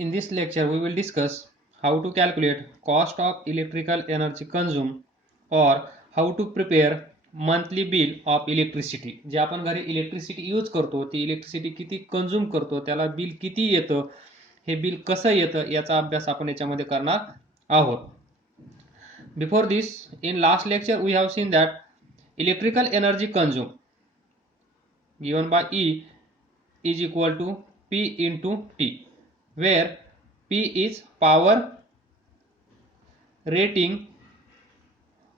In this lecture, we will discuss how to calculate cost of electrical energy consumed or how to prepare monthly bill of electricity. जे आपण घरी electricity use करतो ती electricity किती consume करतो, त्याला bill किती येतं, हे बिल कसं येतं याचा अभ्यास आपण याच्यामध्ये करणार आहोत. Before this, in last lecture we have seen that electrical energy consumed given by E is equal to P into T, where P is power rating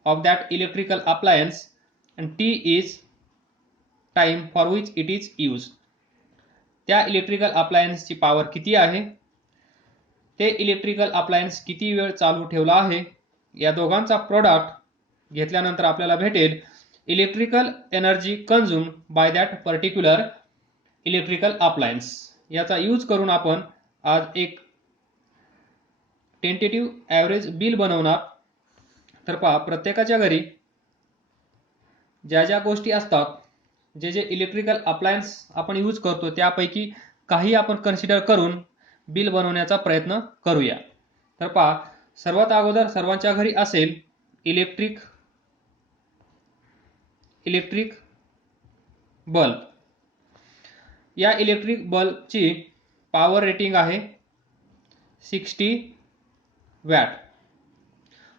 of that electrical appliance and T is time for which it is used. त्या electrical अप्लायन्सची power किती आहे, ते electrical appliance किती वेळ चालू ठेवला आहे, या दोघांचा प्रोडक्ट घेतल्यानंतर आपल्याला भेटेल electrical energy consume by that particular electrical appliance. याचा यूज करून आपण आज एक टेंटेटिव्ह ॲव्हरेज बिल बनवणार. तर पहा, प्रत्येकाच्या घरी ज्या ज्या गोष्टी असतात, जे जे इलेक्ट्रिकल अप्लायन्स आपण यूज करतो त्यापैकी काही आपण कन्सिडर करून बिल बनवण्याचा प्रयत्न करूया. तर पहा, सर्वात अगोदर सर्वांच्या घरी असेल इलेक्ट्रिक बल्ब. या इलेक्ट्रिक बल्बची पॉवर रेटिंग आहे 60 वॅट.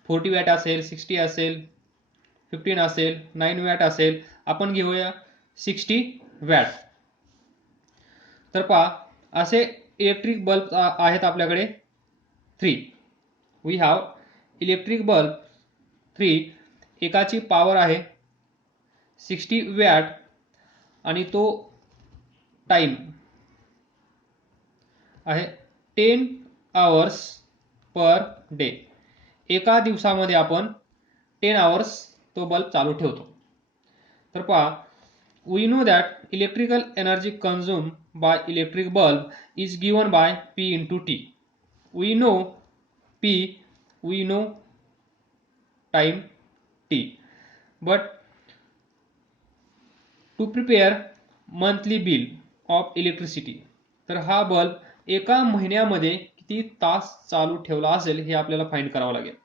40 वॅट असेल, 60 असेल, 15 असेल, 9 वॅट असेल. आपण घेऊया 60 वॅट. तर पहा, असे इलेक्ट्रिक बल्ब आहेत आपल्याकडे 3. We have electric bulb 3. एकाची पॉवर आहे 60 वॅट आणि तो टाइम आहे 10 आवर्स पर डे. एका दिवसामध्ये आपण 10 आवर्स तो बल्ब चालू ठेवतो. तर पहा, we know that electrical energy consumed by electric bulb is given by P into T. We know P, we know time T. But to prepare monthly bill of electricity, तर हा bulb एका महिन्यामध्ये किती तास चालू ठेवला असेल हे आपल्याला फाइंड करावं लागेल.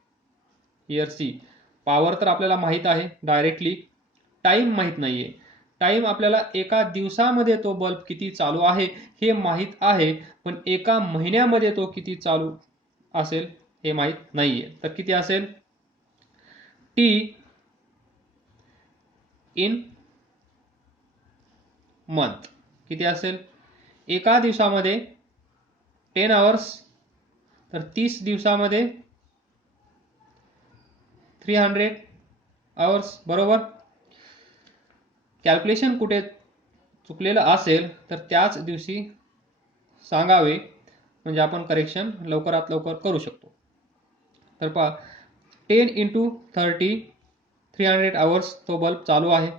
हियर सी, पॉवर तर आपल्याला माहित आहे डायरेक्टली, टाइम माहित नाहीये. टाइम आपल्याला एका दिवसामध्ये तो बल्ब किती चालू आहे हे माहित आहे, पण एका महिन्यामध्ये तो किती चालू असेल हे माहित नाहीये. तर किती असेल, टी इन मंथ किती असेल, एका दिवसामध्ये 10 आवर्स, तर 30 दिवसामध्ये 300 आवर्स. बरोबर. कॅल्क्युलेशन कुठे चुकलेलं असेल तर त्याच दिवशी सांगावे, म्हणजे आपण करेक्शन लवकरात लवकर करू शकतो. तर पहा, 10 into 30 300 आवर्स तो बल्ब चालू आहे.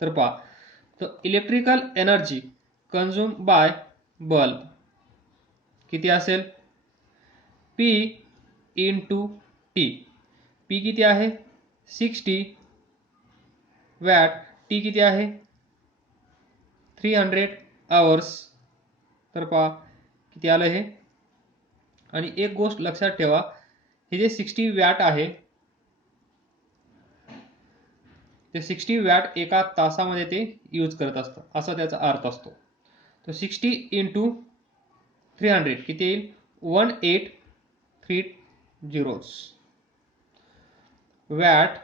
तर पहा, तर electrical energy consume by bulb किती असेल, P into T. P किती आहे 60 वॅट, T किती आहे 300 आवर्स. तर पहा किती आलं हे. आणि एक गोष्ट लक्षात ठेवा, हे जे 60 वॅट आहे ते 60 वॅट एका तासामध्ये ते यूज करत असतं, असा त्याचा अर्थ असतो. तर 60 into 300 किती येईल, 1830 वॅट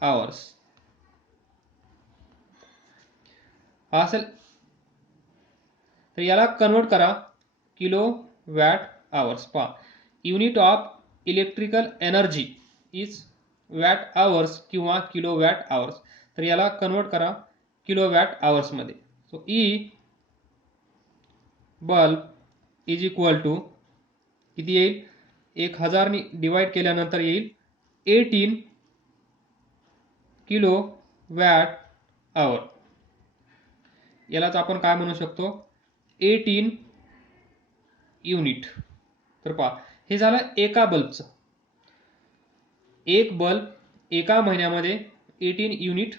आवर्स हा असेल. तर याला कन्वर्ट करा किलो वॅट आवर्स. पहा, unit of electrical energy is watt hours किंवा किलो वॅट आवर्स. तर याला कन्वर्ट करा किलो वॅट आवर्स मध्ये. So E bulb is equal to किती येईल, 1000 ने डिवाइड केल्यानंतर येईल 18 किलो वॅट आवर. यालाच आपण काय म्हणू शकतो, 18 युनिट. तर पहा, हे झालं एका बल्बचं. एक बल्ब एका महिन्यामध्ये 18 युनिट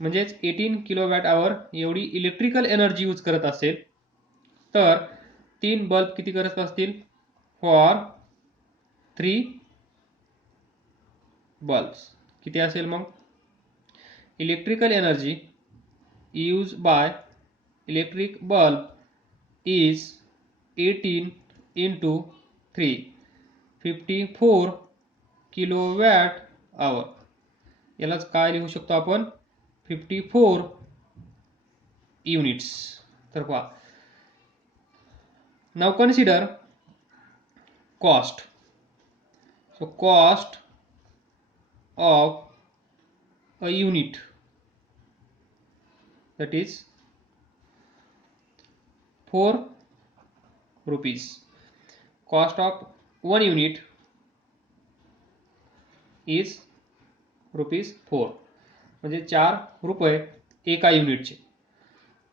म्हणजेच 18 किलोवॅट आवर एवढी इलेक्ट्रिकल एनर्जी यूज करत असेल, तर 3 बल्ब किती करत असतील? फॉर 3 बल्ब्स किती असेल मग? Electrical energy use by electric bulb is 18 into 3 54 kilowatt hour. यालाच काय लिहू शकतो आपण? 54 युनिट्स. तर पहा, now consider cost. So cost of a unit, that is 4 rupees. Cost of 1 unit is rupees 4, म्हणजे 4 रुपये एका युनिटचे.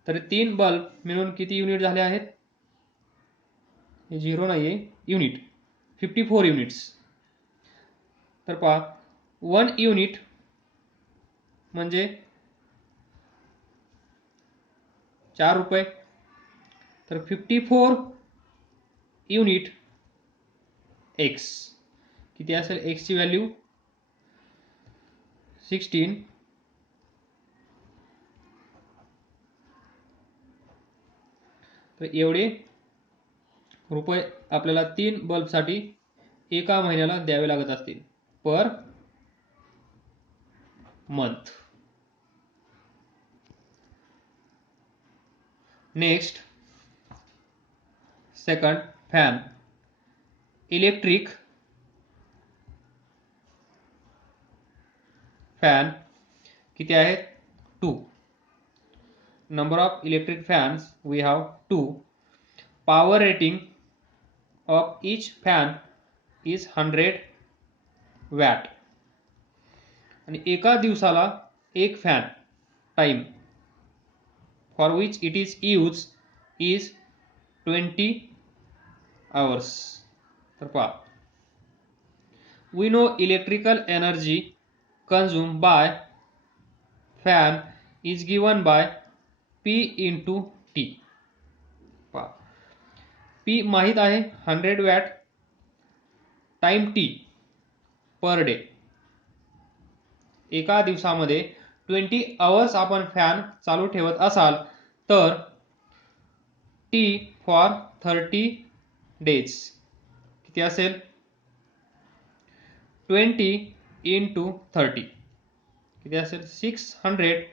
तर 3 बल्ब मिळून किती युनिट झाले आहेत? हे 0 नाही आहे, युनिट 54 युनिट्स. तर पहा 1 युनिट म्हणजे 4 रुपये. तर 54 युनिट एक्स किती असेल? एक्सची व्हॅल्यू 16. तर एवढे रुपये आपल्याला 3 बल्बसाठी एका महिन्याला द्यावे लागत असतील per month. Next, second, fan. Electric fan किती आहेत? 2. Number of electric fans we have 2. Power rating of each fan is 100 watt. आणि एका दिवसाला एक fan time for which it is use is 20 hours. तर पहा, we know electrical energy consumed by fan is given by P into T. पहा, P माहित आहे 100 watt time T per day. एका दिवसामध्ये 20 आवर्स आपण फॅन चालू ठेवत असाल तर T फॉर 30 डेज किती असेल? 20 into 30 किती असेल? 600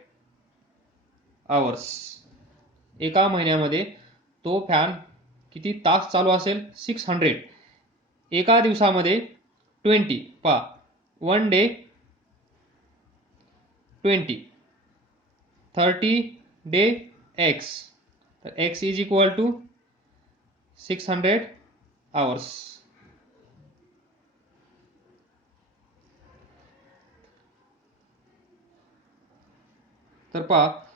आवर्स. एका महिन्यामध्ये तो फॅन किती तास चालू असेल? 600. एका दिवसामध्ये 20. पहा, 1 डे 20, 30 डे x. तर x is equal to 600 hours. तर पहा,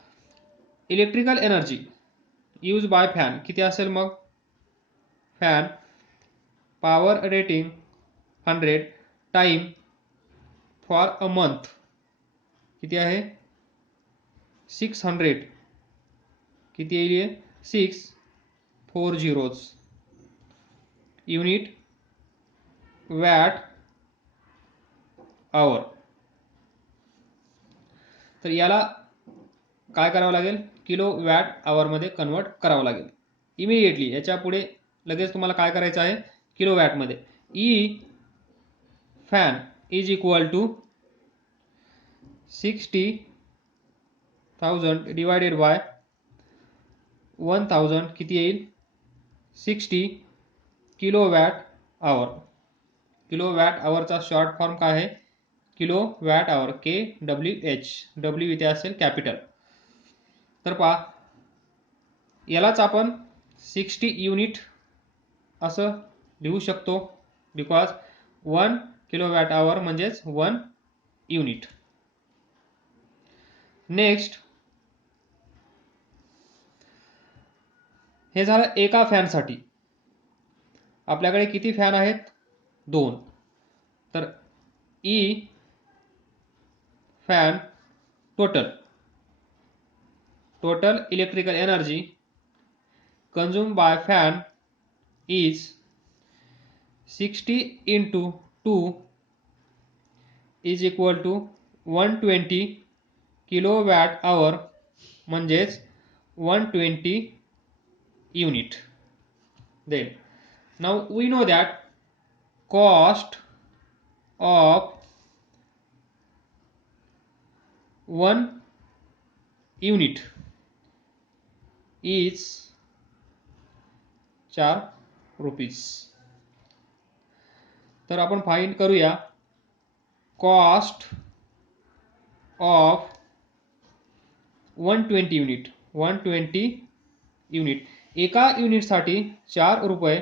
electrical energy use by fan किती असेल मग? Fan power rating 100 time for a month किती आहे? 600. किती येईल? 6 4 zeros युनिट वॅट आवर. तर याला काय करावं लागेल? किलो वॅट आवर मध्ये कन्वर्ट करावं लागेल इमिडिएटली. याच्या पुढे लगेच तुम्हाला काय करायचं आहे? किलो वॅट मध्ये. E fan is equal to 60,000 divided by 1000 किती येईल? 60 kilo watt hour. Kilo watt आवरचा शॉर्ट फॉर्म काय आहे? Kilo watt hour, KWH. W इथे असेल कॅपिटल. तर पहा, यालाच आपण 60 युनिट असं लिहू शकतो बिकॉज 1 किलोवॅट आवर म्हणजेच 1 युनिट. नेक्स्ट, हे झालं एका फॅनसाठी. आपल्याकडे किती फॅन आहेत? 2. तर ई fan total electrical energy consumed by fan is 60 into 2 is equal to 120 kilowatt hour म्हणजेच 120 unit. Then now we know that cost of 1 unit is 4 rupees. तर आपण फाइंड करूया कॉस्ट ऑफ 120 युनिट. 120 युनिट एका युनिटसाठी 4 रुपये,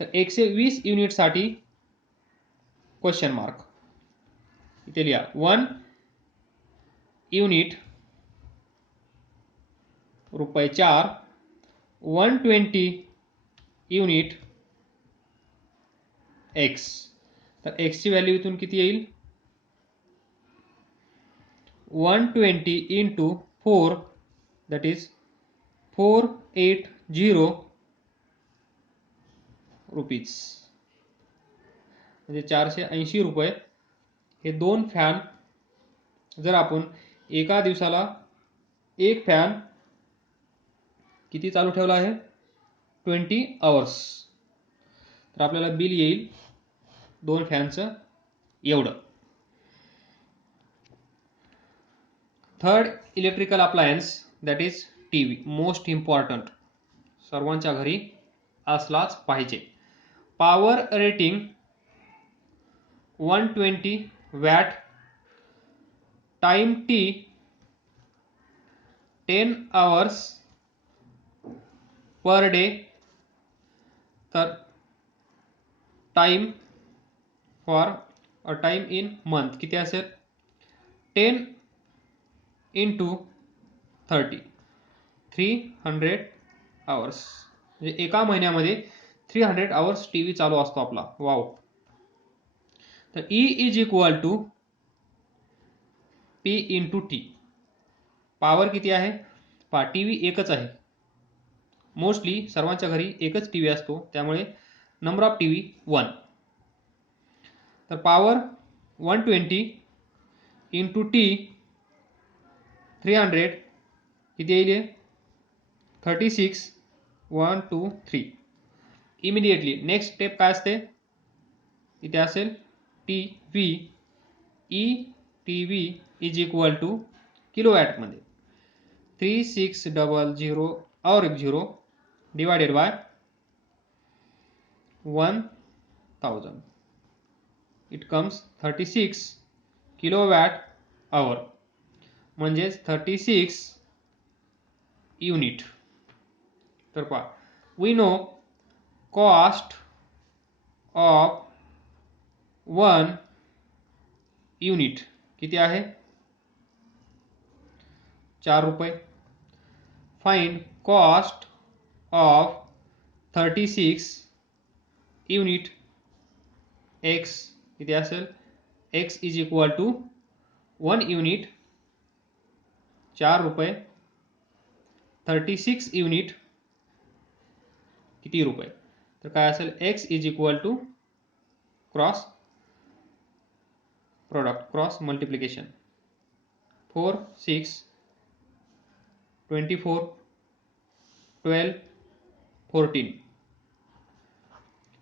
तर 120 युनिटसाठी क्वेश्चन मार्क इथे लिहा. 1 युनिट रुपये 4, 120 युनिट एक्स. तर एक्स ची व्हॅल्यू इथून किती येईल? 120 into 4 that is 480 रुपीज, म्हणजे 480 रुपये. हे 2 फॅन जर आपण एका दिवसाला एक फॅन किती चालू ठेवला आहे 20 आवर्स, तर आपल्याला बिल येईल 2 फॅनचं एवढं. Third electrical appliance that is TV. Most important, सर्वांच्या घरी असलाच पाहिजे. Power rating 120 watt, time T 10 hours per day. तर time for a time in month किती असेल? 10 into 30 300 आवर्स, म्हणजे एका महिन्यामध्ये 300 आवर्स टीव्ही चालू असतो आपला. वाव. तर E is equal to P into T. Power किती आहे? पहा, टीव्ही एकच आहे, मोस्टली सर्वांच्या घरी एकच टीव्ही असतो, त्यामुळे नंबर ऑफ टीव्ही 1. तर पॉवर 120 इंटू टी 300 किती येईल? 36. 1 2 3. इमिडिएटली नेक्स्ट स्टेप काय असते? इथे असेल TV. E TV is equal to kilowatt मध्ये 3600 और 0 divided by 1000. It comes 36 kilowatt hour, म्हणजेच 36 युनिट. तर पहा, we know cost of 1 unit किती आहे? 4 रुपये. Find cost of 36 unit X किती असेल? X is equal to 1 unit 4 रुपये, 36 युनिट किती रुपये? तर काय असेल? X is equal to cross product, cross multiplication. 4 6 24 12 14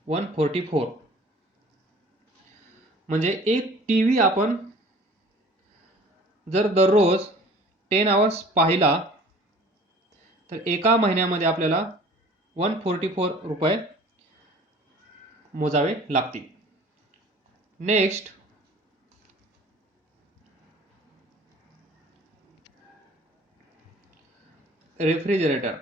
144. म्हणजे एक टीव्ही आपण जर दररोज 10 आवर्स पाहिला तर एका महिन्यामध्ये आपल्याला 144 रुपये मोजावे लागतील. Next, refrigerator.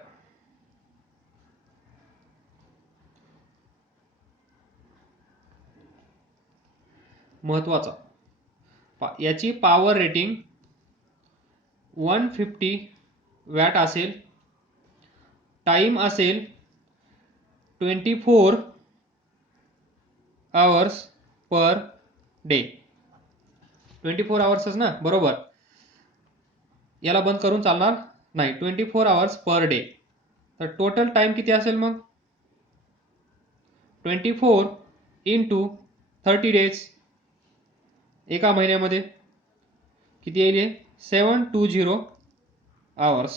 महत्वाचा, याची पॉवर रेटिंग 150 वॅट असेल, टाइम असेल 24 आवर्स पर डे. 24 आवर्सच ना, बरोबर. याला बंद करून चालणार नाही. 24 आवर्स पर डे. तर टोटल टाइम किती असेल मग? 24 इंटू 30 डेज, एका महिन्यामध्ये किती येईल? 720 आवर्स.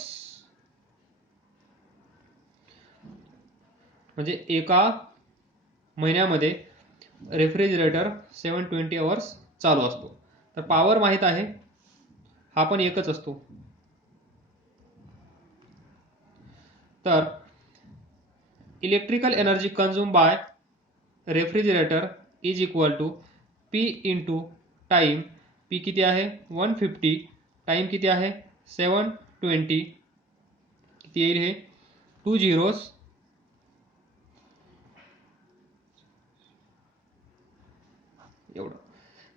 म्हणजे एका महिन्यामध्ये रेफ्रिजरेटर 720 आवर्स चालू असतो. तर पॉवर माहित आहे, हा पण एकच असतो. तर electrical energy consume by refrigerator is equal to P into time. P किती आहे? 150. टाइम किती आहे? 720. किती येईल हे? 2 zeros. एवढं.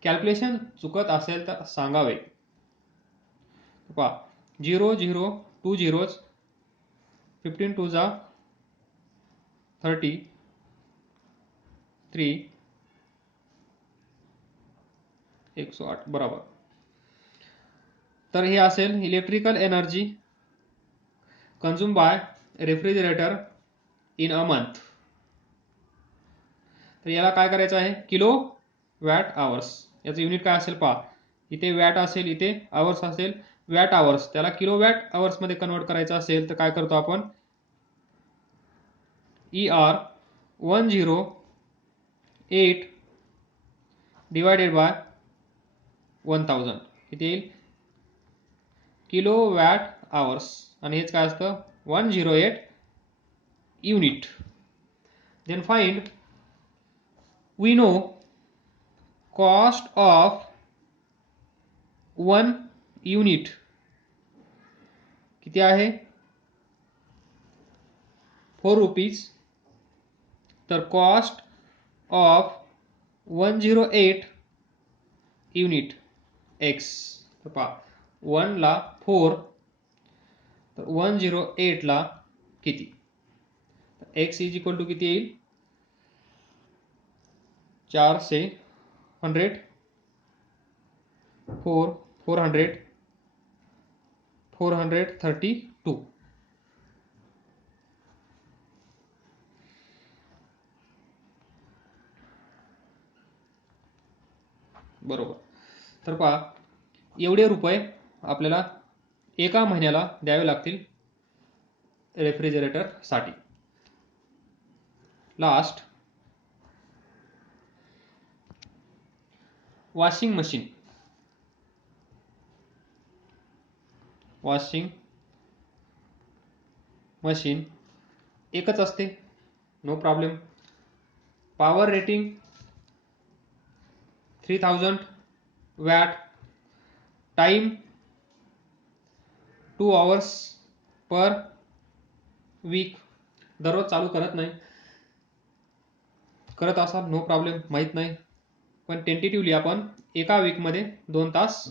कॅल्क्युलेशन चुकत असेल तर सांगावे. पहा, 0 0 2 zeros, 15 2 जा 30, 3 108 बरोबर. तर हे असेल electrical energy consume by refrigerator in a month. तर याला काय करायचं आहे? Kilo watt hours. याचं युनिट काय असेल पहा, इथे वॅट असेल, इथे आवर्स असेल. वॅट आवर्स त्याला किलो वॅट आवर्स मध्ये कन्वर्ट करायचं असेल तर काय करतो आपण? ER 108 डिवायडेड बाय 1000 किती येईल? Kilo watt hours. आणि हेच काय असतं? 108 unit. Then find, we know cost of 1 unit किती आहे? 4 रुपीज. तर कॉस्ट ऑफ 108 युनिट एक्स. तर पहा, 1 ला 4, तर 108 ला किती? एक्स इज इक्वल टू किती येईल? 4 से 100, 4 400 432. बरोबर. तर पहा, एवढे रुपये आपल्याला एका महिन्याला द्यावे लागतील रेफ्रिजरेटर साठी. Last, washing machine. Washing machine एकच असते, no problem. Power rating 3000 watt. Time 2 hours per week. दररोज चालू करत नाही, करत असाल नो प्रॉब्लेम, माहित नाही, पण टेंटेटिव्हली आपण एका वीकमध्ये 2 तास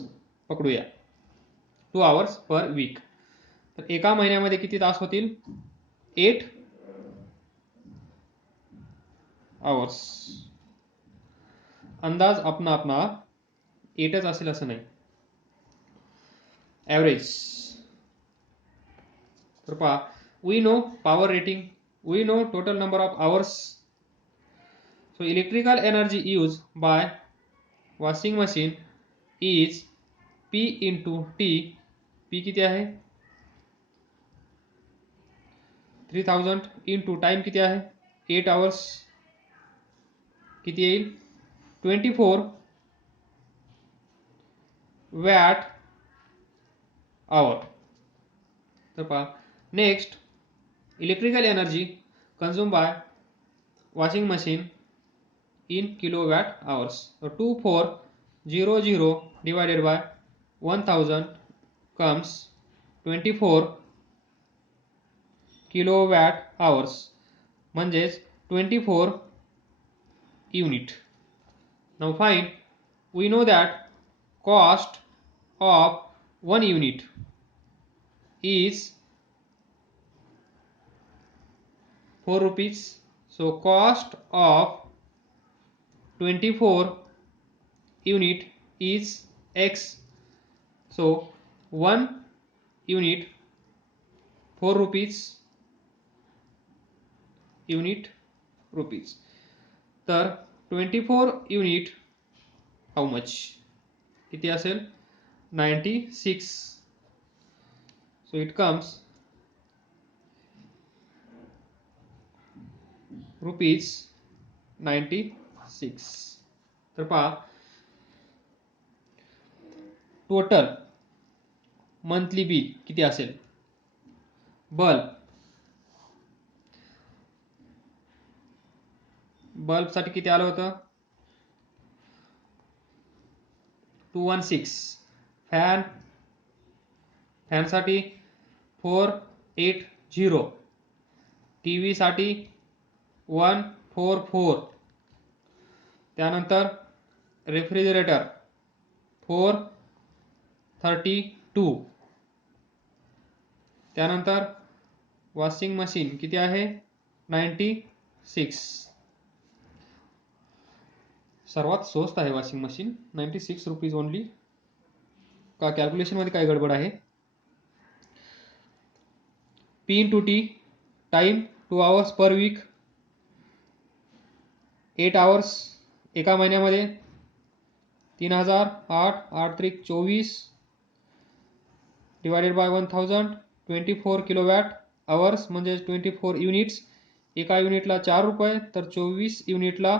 पकडूया. 2 आवर्स पर वीक. तर एका महिन्यामध्ये किती तास होतील? 8 आवर्स. अंदाज अपना अपना 8च असेल असं नाही, ॲव्हरेज. तर पहा, we know power rating, we know total number of hours. So electrical energy use by washing machine is P into T. P किती आहे? 3000 इंटू टाइम किती आहे? 8 आवर्स. किती येईल? 24 वॅट आवर. तर पहा, next, electrical energy consume bye washing machine in kilowatt hours. So 2400 divided by 1000 comes 24 kilowatt hours, म्हणजेच 24 unit. Now find, we know that cost of 1 unit is 4 rupees. So cost of 24 unit is x. So 1 unit 4 rupees, unit rupees. तर 24 unit how much किती असेल 96. So it comes rupees 96. तर पहा total monthly bill किती असेल. बल्बसाठी किती आलं होतं 216. फॅनसाठी 480. टीव्ही साठी 144. त्यानंतर रेफ्रिजरेटर 432. त्यानंतर वॉशिंग मशीन किती आहे 96. सर्वात स्वस्त आहे वॉशिंग मशीन 96 रुपीज ओनली. का कॅल्क्युलेशन मध्ये काय गडबड आहे. P into T time 2 hours per weak 8 hours एका महिन्यामध्ये 3000 8 त्रिक 24 डिवायडेड बाय 1000 24 किलोवॅट आवर्स म्हणजे 24 युनिट्स. एका युनिटला 4 रुपये तर 24 युनिटला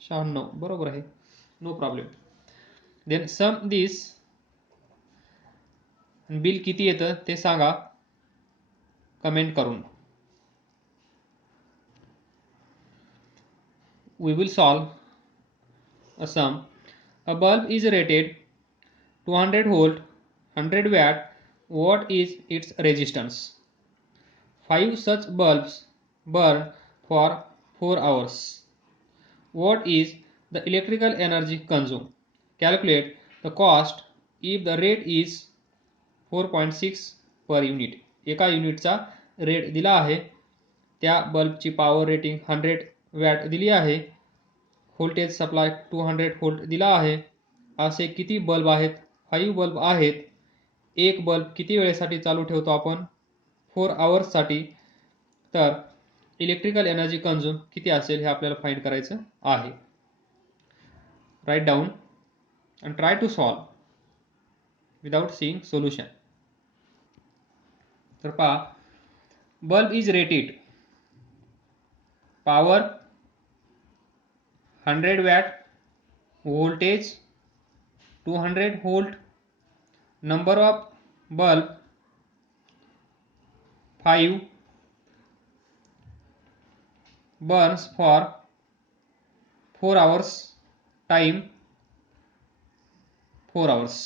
96. बरोबर आहे नो प्रॉब्लेम. देन सम दिस बिल किती येतं ते सांगा कमेंट करून. We will solve a sum. A bulb is rated 200 volt 100 watt. What is its resistance? 5 such bulbs burn for 4 hours. What is the electrical energy consumed? Calculate the cost if the rate is 4.6 per unit. एका युनिटचा rate दिला आहे. त्या बल्बची power rating 100 watt दिली आहे. Voltage supply 200 volt दिला आहे. असे किती बल्ब आहेत 5 बल्ब आहेत. एक बल्ब किती वेळेसाठी चालू ठेवतो आपण 4 आवर्ससाठी. तर इलेक्ट्रिकल एनर्जी कंझ्युम किती असेल हे आपल्याला फाइंड करायचं आहे. Write down and try to solve without seeing solution. तर पहा bulb is rated power 100 watt voltage 200 volt number of bulb 5 burns for 4 hours time 4 hours.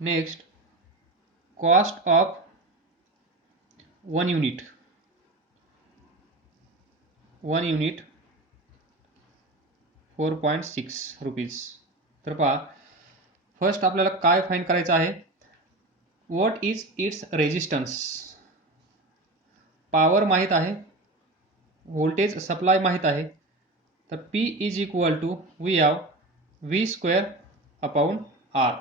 Next cost of 1 unit 4.6 rupees. तर पहा फर्स्ट आपल्याला काय find करायचं आहे what is its resistance. Power माहित आहे व्होल्टेज सप्लाय माहित आहे. तर P is equal to we have V square upon R.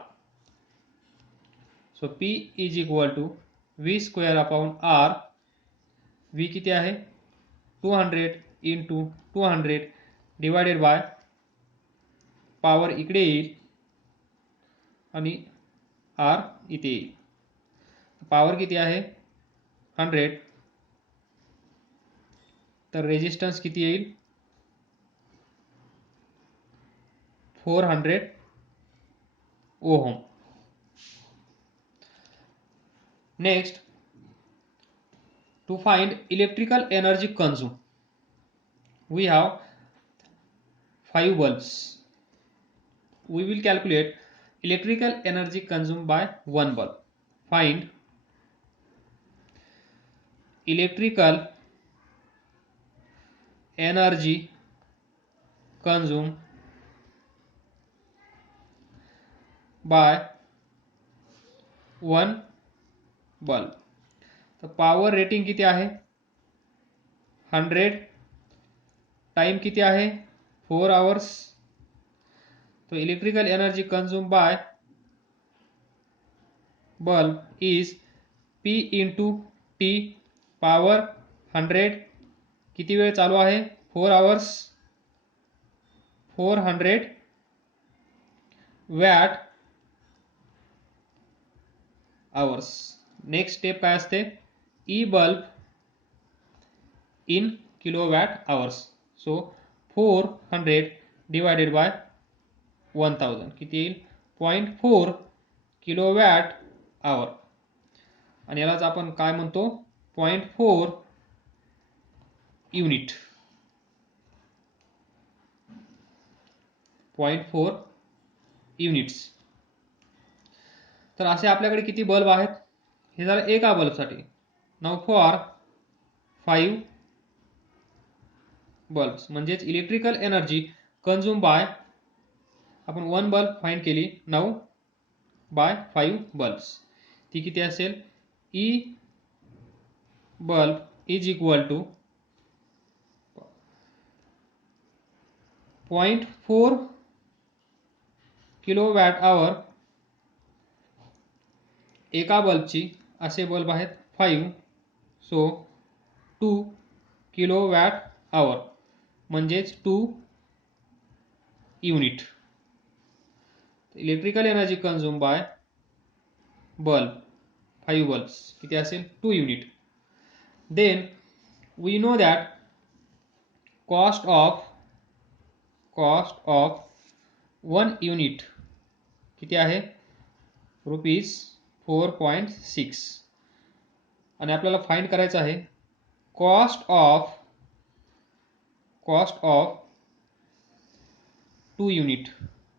So P is equal to V square upon R. V किती आहे 200 इंटू 200 डिवायडेड बाय पॉवर इकडे येईल आणि R इथे येईल. पॉवर किती आहे 100 तर रेजिस्टन्स किती येईल 400 ohm. Next to find electrical energy consume we have 5 bulbs. We will calculate electrical energy consumed by one bulb. Find electrical energy consumed by one bulb. तर पॉवर रेटिंग किती आहे 100. टाइम किती आहे 4 आवर्स. तो electrical energy consume by bulb is P into T power 100 किती वेळ चालू आहे? 4 hours 400 watt hours. Next step काय असते? E bulb in kilowatt hours. So 400 divided by 1000 किती येईल? 0.4 किलोवॅट आवर. आणि यालाच आपण काय म्हणतो? 0.4 युनिट. 0.4 युनिट्स. तर असे आपल्याकडे किती बल्ब आहेत? हे झालं एका बल्बसाठी. नाउ फॉर 5 बल्ब्स, म्हणजेच इलेक्ट्रिकल एनर्जी कंझ्युम बाय, आपण 1 बल्ब फाइंड केली, नाउ बाय 5 बल्ब्स. ती किती असेल? E bulb is equal to 0.4 kilowatt hour. एका बल्बची, असे बल्ब आहेत 5, सो 2 किलोवॅट आवर म्हणजेच 2 unit. Electrical energy consume by bulb 5 bulbs किती असेल? 2 unit. Then we know that cost of 1 unit किती आहे? ₹4.6. आणि आपल्याला फाइंड करायचं आहे कॉस्ट ऑफ 2 युनिट.